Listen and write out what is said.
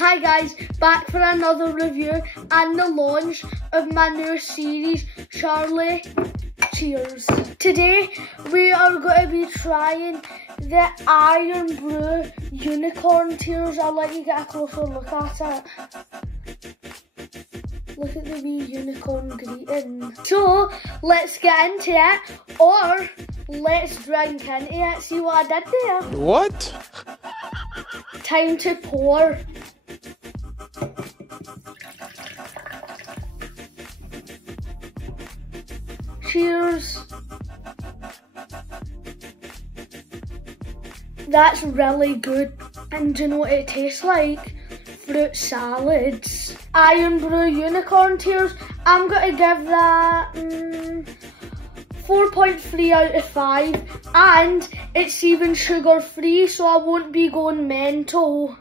Hi guys, back for another review and the launch of my new series, Charlie Cheers. Today we are going to be trying the Irn-Bru Unicorn Tears. I'll let you get a closer look at it. Look at the wee unicorn greeting. So let's get into it, or let's drink into it. See what I did there? What? Time to pour. Cheers. That's really good. And do you know what it tastes like? Fruit salads. Irn-Bru Unicorn Tears. I'm going to give that 4.3 out of 5. And it's even sugar free, so I won't be going mental.